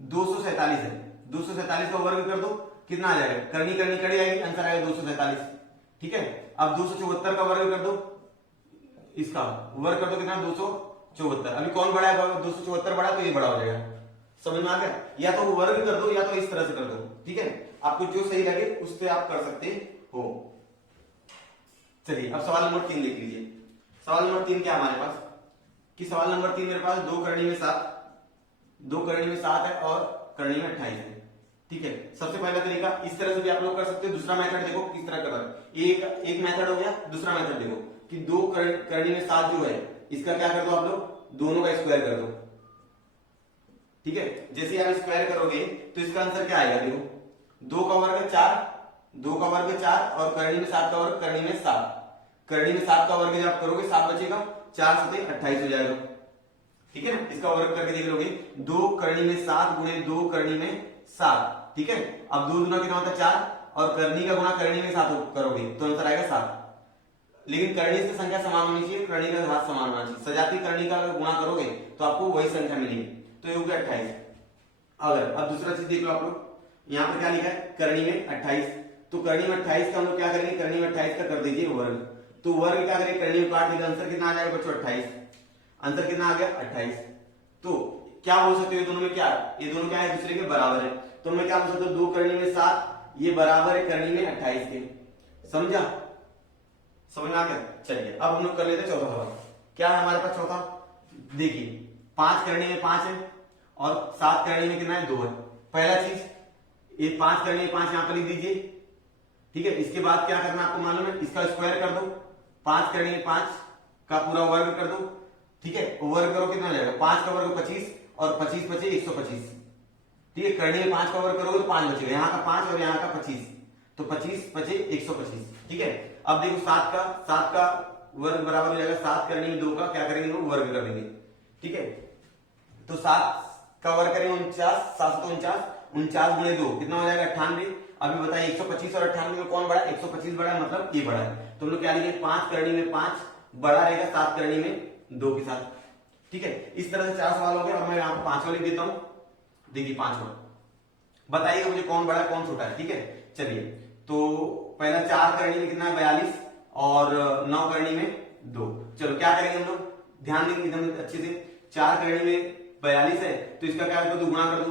247 है, 247 का वर्ग कर दो, कितना आ जाएगा, करनी करनी कट जाएगी, आंसर आएगा 247। ठीक है, अब 274 का वर्ग कर दो, इसका वर्ग कर दो, कितना, 274। अभी कौन बड़ा है, 274 बड़ा, तो ये बड़ा हो जाएगा। समझ में आ गया, या तो वर्ग कर दो या तो इस तरह से कर दो। ठीक है, आपको जो सही लगे उससे आप कर सकते हो। चलिए अब सवाल नंबर 3 देख लीजिए। सवाल नंबर 3 क्या हमारे पास कि सवाल नंबर 3 मेरे पास 2 करनी में 7, 2 करनी में 7 है और करनी में 28 है। ठीक है, सबसे पहला तरीका इस तरह से भी आप लोग कर सकते हो। दूसरा मेथड देखो किस तरह कर रहा है, एक मेथड हो गया। दूसरा मेथड देखो कि 2 करनी में 7 जो है इसका क्या कर दो आप लोग, दोनों का स्क्वायर कर दो। ठीक है, जैसे आप स्क्वायर करोगे तो इसका आंसर क्या आएगा, देखो 2 का वर्ग 4, 2 का वर्ग 4 और करनी में 7 का वर्ग करनी में 7। करनी में 7 का वर्ग जब आप करोगे 7 बचेगा, 4 7 28 हो जाएगा। ठीक है ना, इसका वर्ग करके देख लोगे, 2 करनी में 7 गुणे 2 करनी में 7। ठीक है, अब 2 गुना कितना होता है 4, और करनी का गुणा करनी में 7 करोगे तो आंसर आएगा 7। लेकिन करनी से संख्या समान होनी चाहिए, करनी का घात समान होना चाहिए। सजाती करनी का गुणा करोगे तो आपको वही संख्या मिलेगी, तो ये हो गया 28। अगर अब दूसरा चीज देख लो आप लोग, यहाँ पर क्या लिखा है, करनी में 28, तो करनी में 28 का हम लोग क्या करेंगे, करनी में 28 का कर दीजिए वर्ग, तो वर्ग क्या करेंगे, करनी में काट देंगे, आंसर कितना आ जाएगा बच्चों 28। आंसर कितना आ गया 28। तो क्या बोल सकते हो, ये दोनों में क्या, ये दोनों क्या है, दूसरे के बराबर है। तो मैं क्या बोल सकता हूँ, 2 करनी में 7 ये बराबर है करनी में 28 के। समझा, समझ में आ गया। चलिए अब हम लोग कर लेते हैं चौथा सवाल। क्या है हमारे पास चौथा, देखिए 5 करनी में 5 है और 7 करनी में कितना है, 2 है। पहला चीज ये 5 करनी में 5 यहां पर लिख दीजिए। ठीक है, इसके बाद क्या करना आपको मालूम है, इसका स्क्वायर कर दो, 5 करनी में 5 का पूरा वर्ग कर दो। ठीक है, वर्ग करो कितना हो जाएगा, 5 का वर्ग 25 और 25 बचे 125। ठीक है, करनी में 5 का वर्ग करोगे तो 5 बचेगा, यहाँ का 5 और यहाँ का 25, तो 25 बचे 125। ठीक है, अब देखो 7 का वर्ग बराबर हो जाएगा 7 करनी में 2 का क्या करेंगे, वर्ग कर देंगे। ठीक है, तो 7 का वर्ग करेंगे 49, 749, 49 गुणे 2 कितना हो जाएगा 98। अभी बताइए 125 और 98 में कौन बड़ा है, 125 बड़ा है, मतलब ये बड़ा है। तो हम लोग क्या लिखेंगे, 5 करनी में 5 बड़ा रहेगा 7 करनी में 2 के साथ। ठीक है, इस तरह से 4 सवाल हो गए। अब मैं यहाँ पर 5वां लिख देता हूं। देखिए 5वां, बताइएगा मुझे कौन बड़ा है कौन छोटा है। ठीक है, चलिए तो पहला 4 करनी में कितना है 42 और 9 करनी में 2। चलो क्या करेंगे हम लोग, ध्यान देंगे एकदम अच्छे से। 4 करनी में 42 है तो इसका क्या कर दो, गुणा कर दो।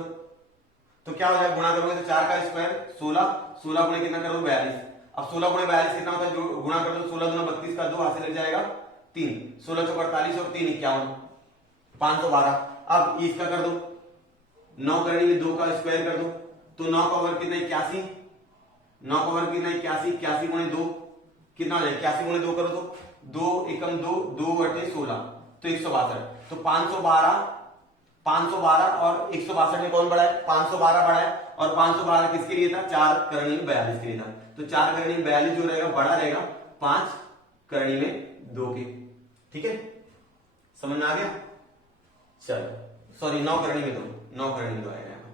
तो क्या हो जाएगा, गुणा करोगे तो 4 का स्क्वायर 16, 16 गुणे कितना करो 42। अब 16 गुणे 42 कितना होता है, जो गुणा कर दो 16 दूना 32 का 2 हाथ से लग जाएगा 3, 16 चौक 48 और 3 51, 512। अब इसका कर दो 9 करनी में 2 का स्क्वायर कर दो, तो 9 का वर्ग कितना 81, 9 का वर्ग कितना 81, 81 गुणे 2 कितना हो जाएगा, 81 गुणे 2 करो तो 2 एकम 2, 2 बटे 16 तो 162। तो 512 और 162 में कौन बड़ा है, 512 बड़ा है। और 512 किसके लिए था, 4 करनी में 42 के लिए था। तो 4 करनी में 42 जो रहेगा बड़ा रहेगा 5 करनी में 2 के। ठीक है, समझ में आ गया। चलो सॉरी 9 करनी में 2, 9 करनी में 2 आएगा यहाँ पर।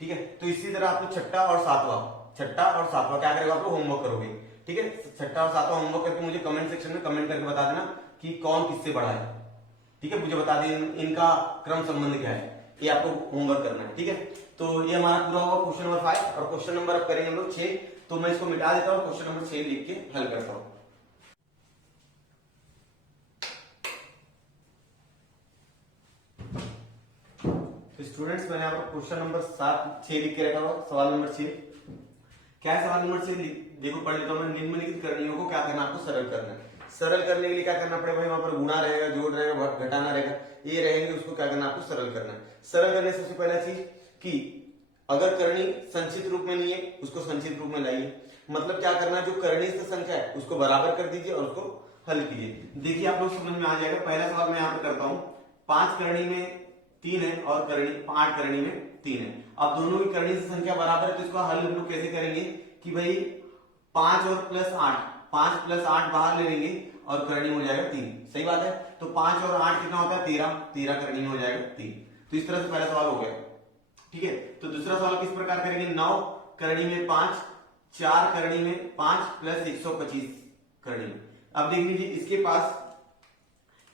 ठीक है, तो इसी तरह आपको छठा और सातवां क्या करेगा, आपको होमवर्क करोगे। ठीक है, छठा और सातवां होमवर्क करके मुझे कमेंट सेक्शन में कमेंट करके बता देना कि कौन किससे बड़ा है। ठीक है, मुझे बता दें इनका क्रम संबंध क्या है, ये आपको होमवर्क करना है। ठीक है, तो ये हमारा पूरा होगा क्वेश्चन नंबर 5 और क्वेश्चन नंबर अब करेंगे हम लोग 6। तो मैं इसको मिटा देता हूँ, क्वेश्चन नंबर 6 लिख के हल करता हूँ। तो स्टूडेंट्स मैंने आपको क्वेश्चन नंबर 6 लिख के रखा हुआ। सवाल नंबर 6 क्या है, सवाल नंबर 6 देखो पढ़ लेता हूँ। निम्नलिखित करणियों को क्या करना, आपको सरल करना है। सरल करने के लिए क्या करना पड़ेगा भाई, वहां पर गुणा रहेगा, जोड़ रहेगा, घटाना रहेगा, ये रहेंगे, उसको क्या करना, आपको सरल करना है। सरल करने से सबसे पहला चीज कि अगर करनी संचित रूप में नहीं है उसको संचित रूप में लाइए। मतलब क्या करना है, जो करणीय संख्या है उसको बराबर कर दीजिए और उसको हल कीजिए। देखिए आप लोग समझ में आ जाएगा। पहला सवाल मैं यहाँ पे करता हूँ, 5 करनी में 3 है और 8 करनी में 3 है। अब दोनों की करणीय संख्या बराबर है तो इसको हल हम लोग कैसे करेंगे कि भाई 5 और प्लस 8, 5 प्लस 8 बाहर ले लेंगे और करनी हो जाएगा 3। सही बात है। तो 5 और 8 कितना होता है 13, 13 करनी में हो जाएगा 3। तो इस तरह से पहला सवाल हो गया। ठीक है, तो दूसरा सवाल किस प्रकार करेंगे, 9 करनी में 5, 4 करनी में 5 प्लस 125 करनी में। अब देख लीजिए इसके पास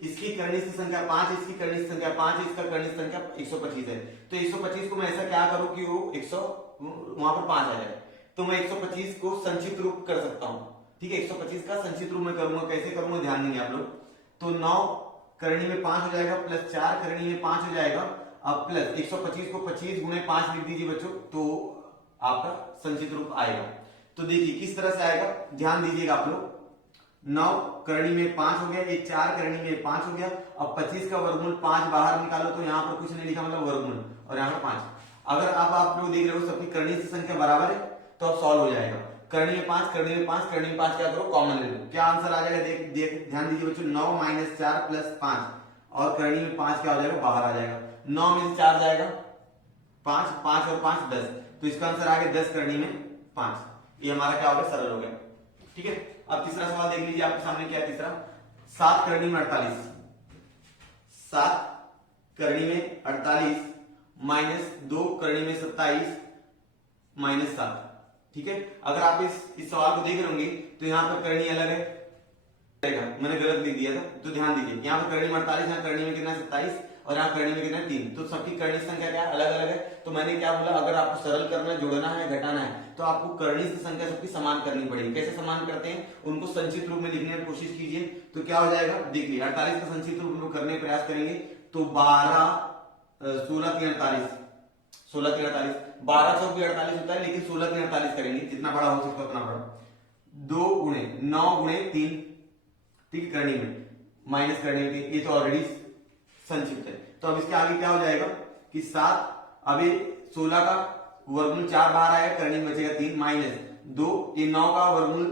इसकी करणीय संख्या 5, इसकी करणीय संख्या 5, इसका करणीय संख्या 125 है। तो 125 को मैं ऐसा क्या करूं कि वो 100 वहां पर 5 आ जाए। तो मैं 125 को संचित रूप कर सकता हूं। ठीक है, 125 का संचित रूप में करूंगा, कैसे करूंगा ध्यान देंगे आप लोग। तो 9 करनी में 5 हो जाएगा प्लस 4 करनी में 5 हो जाएगा। अब प्लस 125 को 25 गुणे 5 लिख दीजिए बच्चों, तो आपका संचित रूप आएगा। तो देखिए किस तरह से आएगा, ध्यान दीजिएगा आप लोग। 9 करनी में 5 हो गया, ये 4 करनी में 5 हो गया। अब 25 का वर्गमूल 5 बाहर निकालो तो यहाँ पर कुछ नहीं लिखा, मतलब वर्गमूल, और यहाँ पर 5। अगर अब आप लोग देख रहे हो सबकी करणीय संख्या बराबर है तो अब सॉल्व हो जाएगा। करनी में 5, करनी में 5, करनी में 5 क्या करो, कॉमन ले लो। क्या आंसर आ जाएगा, देख ध्यान दीजिए बच्चों। 9 माइनस 4 प्लस 5 और करनी में 5 क्या हो जाएगा, बाहर आ जाएगा। 9 में से 4 जाएगा 5, 5 और 5 10, तो इसका आंसर आ गया 10 करनी में 5। ये हमारा क्या हो गया, सरल हो गया। ठीक है, अब तीसरा सवाल देख लीजिए आपके सामने क्या है तीसरा। 7 करनी में 48, 7 करनी में 48 माइनस 2 करनी में 27 माइनस 7। ठीक है, अगर आप इस सवाल को देख रहे होंगे तो यहाँ पर करनी अलग है, मैंने गलत लिख दिया था, तो ध्यान दीजिए। यहाँ पर करनी में 48, यहाँ करनी में कितना 27 और यहाँ करनी में कितना 3। तो सबकी करणीय संख्या क्या अलग अलग है। तो मैंने क्या बोला, अगर आपको सरल करना है, जोड़ना है, घटाना है, तो आपको करणीय संख्या सबकी समान करनी पड़ेगी। कैसे समान करते हैं, उनको संचित रूप में लिखने की कोशिश कीजिए। तो क्या हो जाएगा, देखिए 48 का संचित रूप में करने का प्रयास करेंगे तो 16 3 48, 16 3 48, 12 चौक भी 48 होता है, लेकिन 16 3 48 करेंगे, जितना बड़ा हो सकता उतना बड़ा। 2 गुणे 9 गुणे 3, ठीक, करनी में माइनस करने में, ये तो ऑलरेडी संक्षिप्त है। तो अब इसके आगे क्या हो जाएगा कि 7, अभी 16 का वर्गमूल 4 बाहर आएगा, करनी में बचेगा 3 माइनस 2, ये 9 का वर्गमूल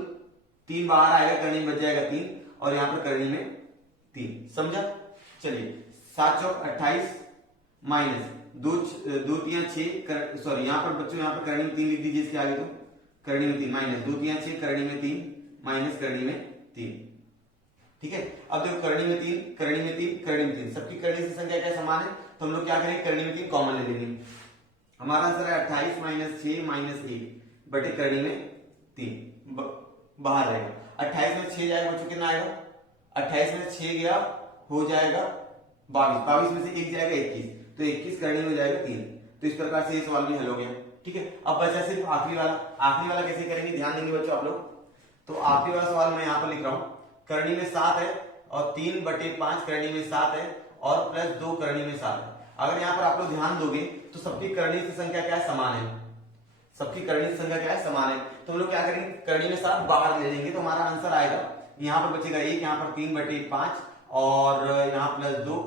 3 बाहर आएगा, करनी में बच जाएगा 3 और यहाँ पर करनी में 3। समझा। चलिए 7 चौक 28 माइनस 2 3 6, सॉरी यहाँ पर बच्चों यहाँ पर करनी में 3 लिख दीजिए, इसके आगे तो करनी में 3 माइनस 2 3 6, करनी में 3 माइनस करनी में 3। ठीक है, अब देखो करनी में 3, करनी में 3, करनी में 3, सबकी करनी की संख्या क्या समान है, तो हम लोग क्या करेंगे, करनी में 3 कॉमन ले लेंगे। हमारा आंसर है 28 माइनस 6 माइनस 1 बटे करनी में 3 बाहर रहेगा। 28 में 6 जाएगा बच्चों, कितना आएगा, 28 में 6 गया हो जाएगा 22, 22 में से 1 जाएगा 21, तो 21 करनी में हो जाएगा 3। तो इस प्रकार से ये सवाल भी हल हो गया। ठीक है, अब बचा सिर्फ आखिरी वाला। आखिरी वाला कैसे करेंगे, ध्यान देंगे बच्चों आप लोग। तो आखिरी वाला सवाल मैं यहाँ पर लिख रहा हूं, करनी में 7 है और 3/5 करनी में 7 है और प्लस 2 करनी में 7 है। अगर यहाँ पर आप लोग ध्यान दोगे तो सबकी करनी की संख्या क्या है, समान है। सबकी करनी की संख्या क्या है, समान है। तो हम लोग क्या करेंगे, करनी में 7 बाहर ले लेंगे तो हमारा आंसर आएगा, यहाँ पर बचेगा 1, यहाँ पर 3/5 और यहाँ प्लस 2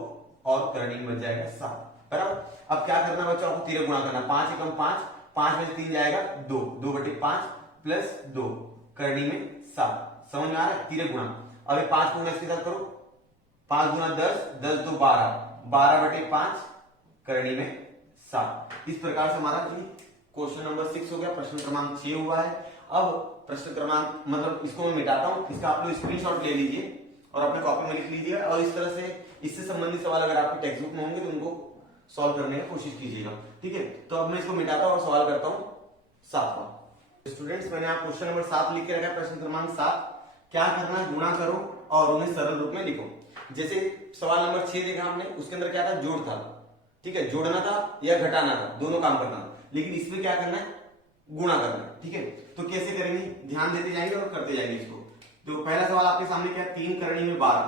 और करनी में बच जाएगा 7, बराबर। अब क्या करना बच्चों, आपको तीनों गुणा करना, 5 एकम 5, 5 में से 3 जाएगा 2, 2/5 प्लस 2 करनी में 7। समझ में आ रहा है, तीनों गुणा। अब 5 गुणा इसके साथ करो, 5 गुणा 10, 10 2 12, 12/5 करनी में 7। इस प्रकार से हमारा क्वेश्चन नंबर 6 हो गया, प्रश्न क्रमांक 6 हुआ है। अब प्रश्न क्रमांक मतलब इसको मैं मिटाता हूं, इसका आप लोग स्क्रीनशॉट ले लीजिए और अपने कॉपी में लिख लीजिए और इस तरह से इससे संबंधित सवाल अगर आपके टेक्स्ट बुक में होंगे तो उनको सॉल्व करने की कोशिश कीजिएगा, ठीक है। तो अब मैं इसको मिटाता हूं और सवाल करता हूं 7वां। स्टूडेंट्स, मैंने आप क्वेश्चन नंबर 7 लिख के रखा है, प्रश्न क्रमांक 7। क्या करना, गुणा करो और उन्हें सरल रूप में लिखो। जैसे सवाल नंबर 6 देखा हमने, उसके अंदर क्या था, जोड़ था, ठीक है, जोड़ना था या घटाना था, दोनों काम करना था। लेकिन इसमें क्या करना है, गुणा करना है, ठीक है। तो कैसे करेंगे, ध्यान देते जाएंगे और करते जाएंगे इसको। तो पहला सवाल आपके सामने क्या, 3 करनी में 12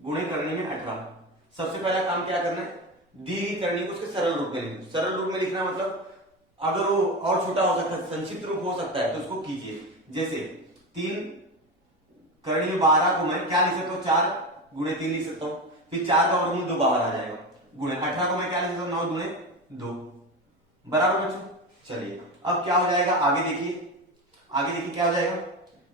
गुणे करनी में 18। सबसे पहला काम क्या करना है, दी गई करनी को उसके सरल रूप में लिखना। सरल रूप में लिखना मतलब अगर वो और छोटा हो सकता है, संक्षिप्त रूप हो सकता है, तो उसको कीजिए। जैसे 3 करनी में 12 को मैं क्या लिख सकता हूँ, 4 गुणे 3 लिख सकता हूँ, फिर 4 का वर्गमूल 2 बाहर आ जाएगा, गुणे 18 को मैं क्या लिख सकता हूँ, 9 गुणे 2, बराबर बच्चों। चलिए अब क्या हो जाएगा, आगे देखिए, आगे देखिए क्या हो जाएगा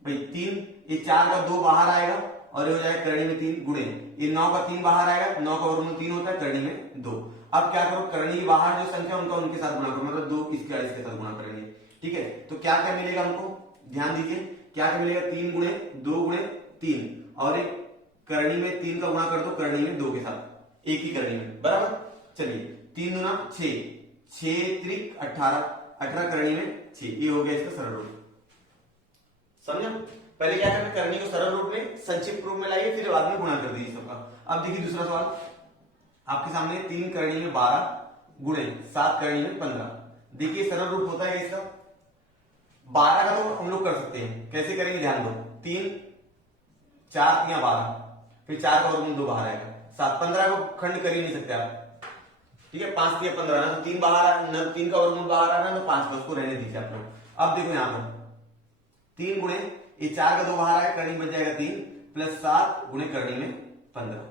भाई, 3 ये 4 का 2 बाहर आएगा और ये हो जाएगा करनी में 3 गुणे ये 9 का 3 बाहर आएगा, 9 का वर्गमूल 3 होता है, करनी में 2। अब क्या करो, करनी के बाहर जो संख्या उनका उनके साथ गुणा करो, मतलब 2 इसके साथ गुणा करेंगे, ठीक है। तो क्या क्या मिलेगा हमको, ध्यान दीजिए, क्या क्या मिलेगा, 3 गुणे 2 गुणे 3 और एक करनी में 3 का गुणा कर दो करनी में 2 के साथ, एक ही करनी में, बराबर। चलिए 3 गुना 6, 6 त्रिक 18, 18 करनी में 6, ये हो गया इसका सरल रूप। समझा, पहले क्या करना, करनी को सरल रूप में संक्षिप्त रूप में लाइए, फिर बाद में गुणा कर दीजिए सबका। अब देखिए दूसरा सवाल आपके सामने, 3 करनी में 12 गुणे 7 करनी में 15। देखिए सरल रूप होता है इसका, 12 का तो हम लोग कर सकते हैं, कैसे करेंगे ध्यान दो, 3 4 या 12, फिर 4 का वर्गमूल 2 बाहर आएगा, 7 15 को खंड कर ही नहीं सकते आप, ठीक है। 5 3 15 ना, तो 3 बाहर आ, 3 का वर्गमूल बाहर आ रहा है तो 5 का, उसको रहने दीजिए आप लोग। अब देखो यहाँ पर 3 गुणे ये 4 का 2 बाहर आएगा, करनी बच जाएगा 3 प्लस 7 गुणे करनी में 15,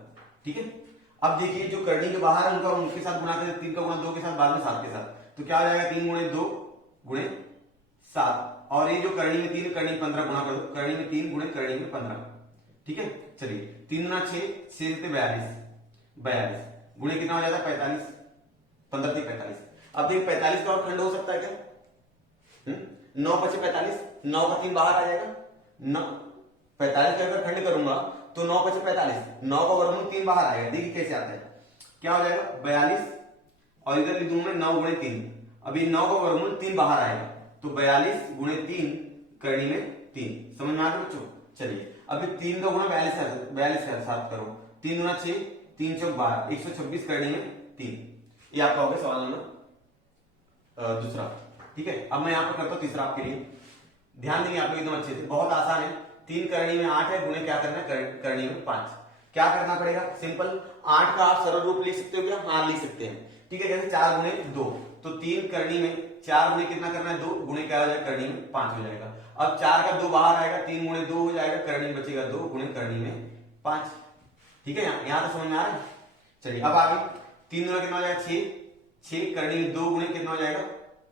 ठीक है। अब देखिए जो करनी के बाहर है उनका उनके साथ गुणा करें, 3 का गुणा 2 के साथ, बाद में 7 के साथ, तो क्या हो जाएगा, 3 गुणे 2 गुणे 7 और ये जो करनी में 3 करनी 15 गुणा कर दो, करनी में 3 गुणे करनी में 15, ठीक है। चलिए 3 गुना 6, 6 से 42, 42 गुणे कितना हो जाता है 45, 15 से 45। अब देखिए 45 का और खंड हो सकता है क्या, 9 5 45, 9 का 3 बाहर आ जाएगा, 9 45 का अगर खंड करूंगा तो 9 5 45, 9 का वर्गमूल 3 बाहर आएगा, देखिए कैसे आता है, क्या हो जाएगा 42 और इधर भी दूंगा 9 गुणे 3, अभी 9 का वर्गमूल 3 बाहर आएगा, तो 42 गुणे 3 करनी में 3। समझ में आ गया बच्चों। चलिए अभी 3 का गुणा 42 के साथ करो, 3 गुना 6, 3 चौक 12, 126 करनी में 3। ये आपका हो गया सवाल नंबर दूसरा, ठीक है। अब मैं यहाँ पर करता हूँ तीसरा आपके लिए, ध्यान देंगे आप लोग एकदम अच्छे से, बहुत आसान है। 3 करनी में 8 है, गुणे क्या करना है, करनी में 5। क्या करना पड़ेगा, सिंपल, 8 का आप सरल रूप लिख सकते हो क्या, हाँ लिख सकते हैं, ठीक है। जैसे 4 गुणे 2, तो 3 करनी में 4 गुणे कितना करना है 2, गुणे क्या हो जाएगा करनी में 5 हो जाएगा। अब 4 का 2 बाहर आएगा, 3 गुणे 2 हो जाएगा, करनी में बचेगा 2 गुणे करनी में 5, ठीक है। यहाँ तो समझ में आ रहा है। चलिए अब आगे 3 गुना कितना हो जाएगा 6, 6 करनी में 2 गुणे कितना हो जाएगा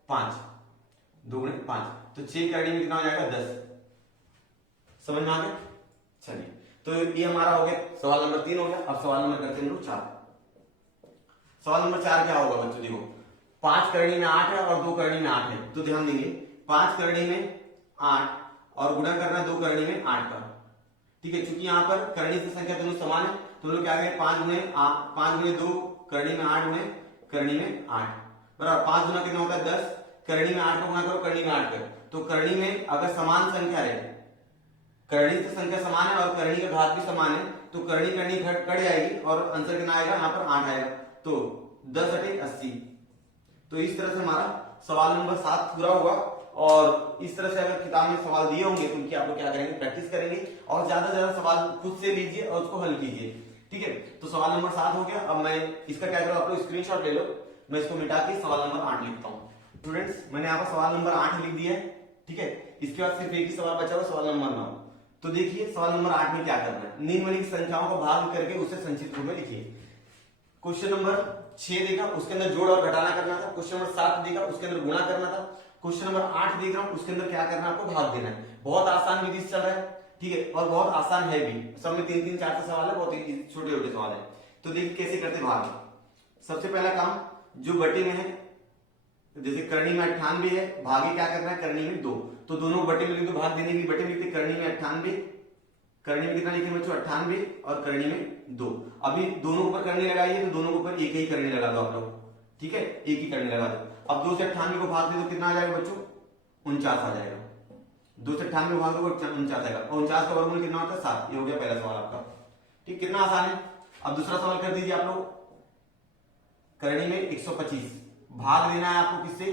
5, 2 गुणे 5, तो 6 करनी में कितना हो जाएगा 10। समझ में आ गया। चलिए तो ये हमारा हो गया सवाल नंबर 3 हो गया। अब सवाल नंबर करते हैं हम लोग 4। सवाल नंबर 4 क्या होगा बच्चों, देखो 5 करनी में 8 है और 2 करनी में 8 है, तो ध्यान देंगे 5 करनी में 8 और गुणा करना 2 करनी में 8 का, ठीक है। चूंकि यहाँ पर करनी की संख्या दोनों समान है तो लोग क्या करें 5 गुणे 2 करनी में 8 गुणे करनी में 8, बराबर। 5 गुना कितना होता है 10, करनी में 8 का गुणा करो करनी में 8 कर, तो करनी में अगर समान संख्या रहे, करनी की संख्या समान है और करनी का घात भी समान है, तो करनी करनी घट कट जाएगी और आंसर कितना आएगा, यहाँ पर 8 आएगा, तो 10 × 80। तो इस तरह से हमारा सवाल नंबर 7 पूरा हुआ। और इस तरह से अगर किताब में सवाल दिए होंगे तो उनकी आपको क्या करेंगे, प्रैक्टिस करेंगे और ज्यादा से ज्यादा सवाल खुद से लीजिए और उसको हल कीजिए। ठीक है, तो सवाल नंबर 7 हो गया। अब मैं इसका क्या करूँ, आप लोग स्क्रीनशॉट ले लो, मैं इसको मिटा के सवाल नंबर 8 लिखता हूँ। स्टूडेंट्स मैंने यहाँ पर सवाल नंबर 8 लिख दिया है। ठीक है, इसके बाद सिर्फ एक ही सवाल बचा हुआ, सवाल नंबर 9। तो देखिए सवाल नंबर 8 में क्या करना है, निम्नलिखित संख्याओं का भाग करके उसे संक्षिप्त रूप में लिखिए। क्वेश्चन नंबर 6 देगा, उसके अंदर जोड़ और घटाना करना था। क्वेश्चन नंबर 7 देगा, उसके अंदर गुणा करना था। क्वेश्चन नंबर 8 देख रहा हूं, उसके अंदर क्या करना है, आपको भाग देना है। बहुत आसान विधि से चल रहा है। ठीक है, और बहुत आसान है भी, सब में 3-3, 4 सवाल है, बहुत ही छोटे छोटे सवाल है। तो देखिए कैसे करते भाग। सबसे पहला काम, जो बटे में है, जैसे करनी में 98 है, भागे क्या करना है, करनी में 2, तो दोनों बटे में लिख दो, भाग देने की बटे में लिखते, करनी में 98, करनी में कितना लिखे बच्चों 98 और करनी में 2। अभी दोनों ऊपर करनी लगाइए तो दोनों के ऊपर एक ही करनी लगा दो आप लोग। ठीक है, एक ही करनी लगा दो। अब 2 से 98 को भाग दे तो कितना आ जाएगा बच्चों, 49 आ जाएगा। 2 से 98 को भाग दो 49 आएगा। 49 का वर्गमूल कितना होता है, 7। ये हो गया पहला सवाल आपका। ठीक, कितना आसान है। अब दूसरा सवाल कर दीजिए आप लोग। करनी में 125, भाग देना है आपको किससे,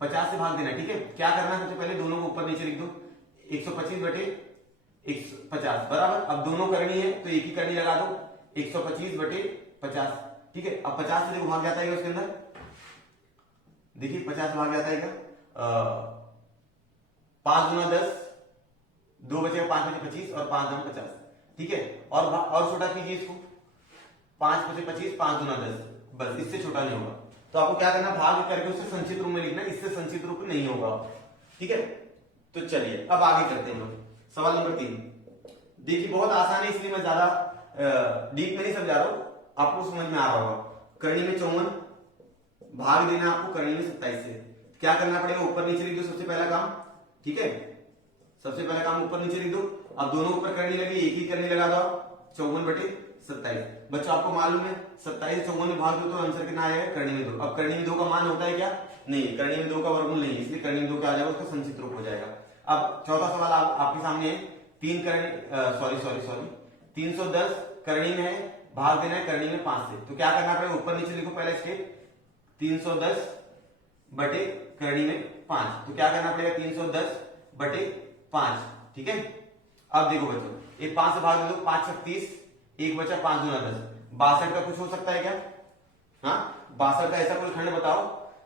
50 से भाग देना है। ठीक है, क्या करना है, सबसे पहले दोनों को ऊपर नीचे लिख दो, 125 बटे 150 बराबर। अब दोनों करनी है तो एक ही करनी लगा दो, 125 बटे 50। ठीक है, अब 50 से देखो भाग जाता है उसके अंदर, देखिए 50 से भाग जाता है क्या, 5 गुना 10, 2 बचेगा, 5 बचे 25 और 5 गुना 50। ठीक है, और छोटा कीजिए इसको, 5 बचे 25, 5 गुना 10, बस इससे छोटा नहीं होगा। तो आपको क्या करना, भाग करके उसे संचित रूप में लिखना, इससे संचित रूप में नहीं होगा। ठीक है, तो चलिए अब आगे करते हैं लोग। सवाल नंबर 3 देखिए, बहुत आसान है इसलिए मैं ज्यादा डीप में नहीं समझा रहा हूं, आपको समझ में आ रहा होगा। करनी में 54, भाग देना आपको करनी में 27 से। क्या करना पड़ेगा, ऊपर नीचे लिख दो सबसे पहला काम। ठीक है, सबसे पहला काम ऊपर नीचे लिख दो। अब दोनों ऊपर करनी लगी, एक ही करनी लगा दो आप, 54 बटे 27। बच्चों आपको मालूम है 27 से 54 में भाग दो तो आंसर कितना आएगा, करनी में 2। अब करनी में 2 का मान होता है क्या, नहीं, करनी में 2 का वर्गमूल नहीं, इसलिए करनी में 2 क्या आ जाएगा, उसका संचित रूप हो जाएगा। अब चौथा सवाल आपके सामने है, 310 करनी में है, भाग देना है करनी में 5 से। तो क्या करना पड़ेगा, ऊपर नीचे लिखो पहला स्टेप, 310 बटे करनी में 5। तो क्या करना पड़ेगा, 310 बटे 5। ठीक है, अब देखो बच्चों, एक 5 से भाग दे दो, 5 36, एक बचा 5 गुना 10, 62 का कुछ हो सकता है क्या, हाँ 62 का ऐसा कोई खंड बताओ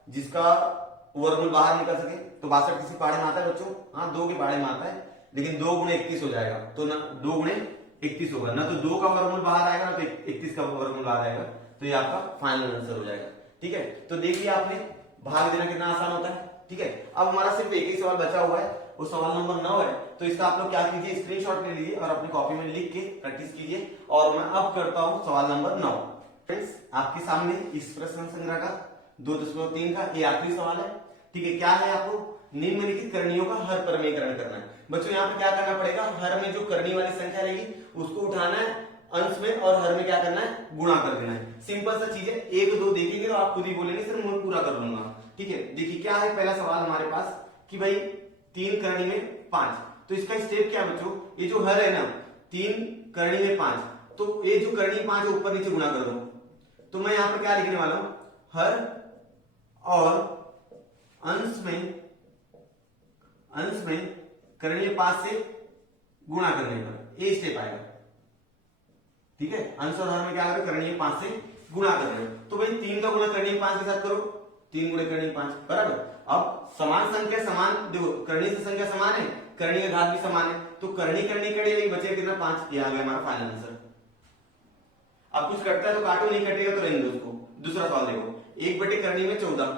जिसका वर्गमूल बाहर निकल सके। तो 62 किसी पाड़े में आता है बच्चों, हाँ 2 के पाड़े में आता है, लेकिन 2 गुणे 31 हो जाएगा। तो ना 2 गुणे 31 होगा, ना तो 2 का वर्गमूल बाहर आएगा, ना तो 31 का वर्गमूल बाहर आएगा। तो ये आपका फाइनल आंसर हो जाएगा। ठीक है, तो देखिए आपने भाग देना कितना आसान होता है। ठीक है, अब हमारा सिर्फ एक ही सवाल बचा हुआ है, वो सवाल नंबर 9 है। तो इसका आप लोग क्या कीजिए, स्क्रीनशॉट ले लीजिए और अपनी कॉपी में लिख के प्रैक्टिस कीजिए। और मैं अब करता हूं सवाल नंबर 9। फ्रेंड्स आपके सामने इस प्रश्न संग्रह का 2.3 का ये आखिरी सवाल है। ठीक है, क्या है, आपको निम्नलिखित करणियों का हर प्रमेयकरण करना है। बच्चों यहाँ पे क्या करना पड़ेगा, हर में जो करनी वाली संख्या रहेगी उसको उठाना है अंश में, और हर में क्या करना है, गुणा कर देना है। सिंपल सा चीज है, 1 2 देखेंगे तो आप खुद ही बोलेंगे सर मैं पूरा कर लूंगा। ठीक है, देखिए क्या है पहला सवाल हमारे पास कि भाई 3 करनी में 5। तो इसका स्टेप क्या बच्चों, ये जो हर है ना 3 करनी में 5, तो ये जो करनी 5 है ऊपर नीचे गुणा कर दो। तो मैं यहां पर क्या लिखने वाला हूं, हर और अंश में करनी 5 से गुणा करने पर ये स्टेप आएगा। ठीक है, अंश और हर में क्या करें, करनी 5 से गुणा कर रहे हो। तो भाई 3 का गुणा करनी 5 के साथ करो, 3 गुणे करनी 5 बराबर। अब समान संख्या समान, देखो करनी से संख्या समान है, करनी का घात भी समान है, तो करनी कटेगी, बचेगा कितना 5। ये आ गया हमारा फाइनल आंसर। अब कुछ कटता है तो काटो, नहीं कटेगा तो रहने दो उसको। दूसरा सवाल देखो, 1 बटे करनी में 14,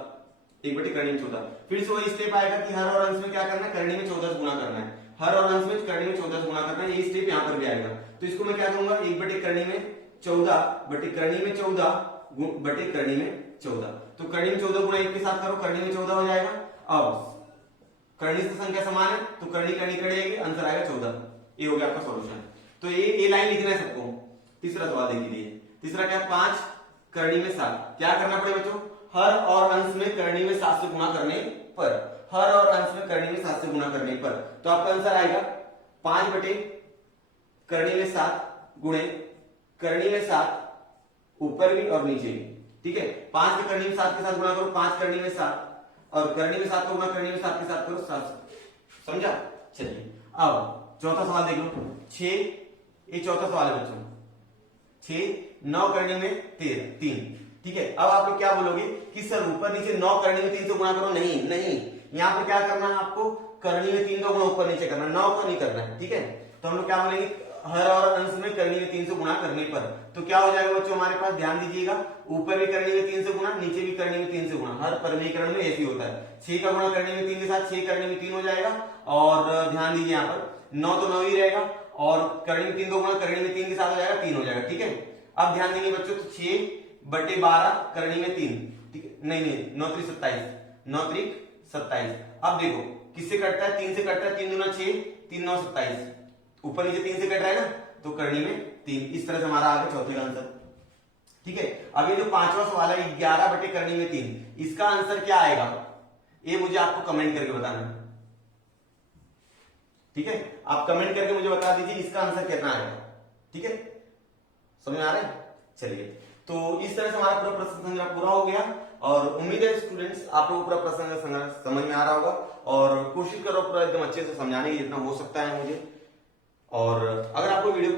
1 बटे करनी में 14। फिर से वही स्टेप आएगा कि हर और अंश में क्या करना है, करनी में 14 गुणा करना है, हर और अंश में करनी में 14 गुणा करना है। ये स्टेप यहाँ पर भी आएगा। तो इसको मैं क्या करूंगा, 1 बटे करनी में 14 बटे करनी में 14 बटे करनी में 14। तो करनी में 14 गुणा 1 के साथ करो, करनी में 14 हो जाएगा। अब करनी से संख्या समान है तो करनी कटेगी, आंसर आएगा 14। ये हो गया आपका सॉल्यूशन। तो ये लाइन लिखना है सबको। तीसरा सवाल देखिए, तीसरा क्या, 5 करनी में 7। क्या करना पड़ेगा बच्चों, हर और अंश में करनी में 7 से गुणा करने पर, हर और अंश में करनी में 7 से गुणा करने पर, तो आपका आंसर आएगा 5 बटे करनी में 7 गुणे करनी में 7 ऊपर भी और नीचे भी। ठीक है, 5 के करनी में 7 के साथ गुणा करो, 5 करनी में 7 और करनी में 7 को गुणा करनी में 7 के साथ करो 7। समझा? चलिए अब चौथा सवाल देख लो। 6, ये चौथा सवाल है बच्चों। 6 9 करनी में 3। ठीक है, अब आप लोग क्या बोलोगे कि सर ऊपर नीचे 9 करनी में 3 से गुणा करो। नहीं नहीं, यहाँ पे क्या करना है आपको, करनी में 3 का गुणा ऊपर नीचे करना, 9 को नहीं करना है। ठीक है, तो हम लोग क्या बोलेंगे, हर और अंश में करनी में 3 से गुणा करने पर तो क्या हो जाएगा बच्चों हमारे पास, ध्यान दीजिएगा, ऊपर भी करनी में 3 से गुणा, नीचे भी करनी में 3 से गुणा, हर परिमीकरण में ऐसे ही होता है। 6 का गुणा करनी में 3 के साथ 6 करनी में 3 हो जाएगा, और ध्यान दीजिए यहाँ पर 9 तो 9 ही रहेगा, और करनी में 3 को गुणा करनी में 3 के साथ हो जाएगा 3 हो जाएगा। ठीक है, अब ध्यान देंगे बच्चों, तो 6/12 करनी में 3। ठीक है, नहीं 9 3 27, 9 3 27। अब देखो किससे कटता है, 3 से कटता है, 3 दूना 6, 3 9 27, ऊपर नीचे 3 से कट रहा है ना, तो करनी में 3। इस तरह से हमारा आ गया चौथे का आंसर। ठीक है, अब ये जो पांचवा सवाल है 11 बटे करनी में 3, इसका आंसर क्या आएगा, ये मुझे आपको कमेंट करके बताना है। ठीक है, आप कमेंट करके मुझे बता दीजिए इसका आंसर कितना आएगा। ठीक है, समझ में आ रहा है? चलिए, तो इस तरह से हमारा पूरा प्रश्न संग्रह पूरा हो गया, और उम्मीद है स्टूडेंट्स आप लोगों को पूरा प्रश्न संग्रह समझ में आ रहा होगा, और कोशिश करो पूरा एकदम अच्छे से समझाने की जितना हो सकता है मुझे। और अगर आपको वीडियो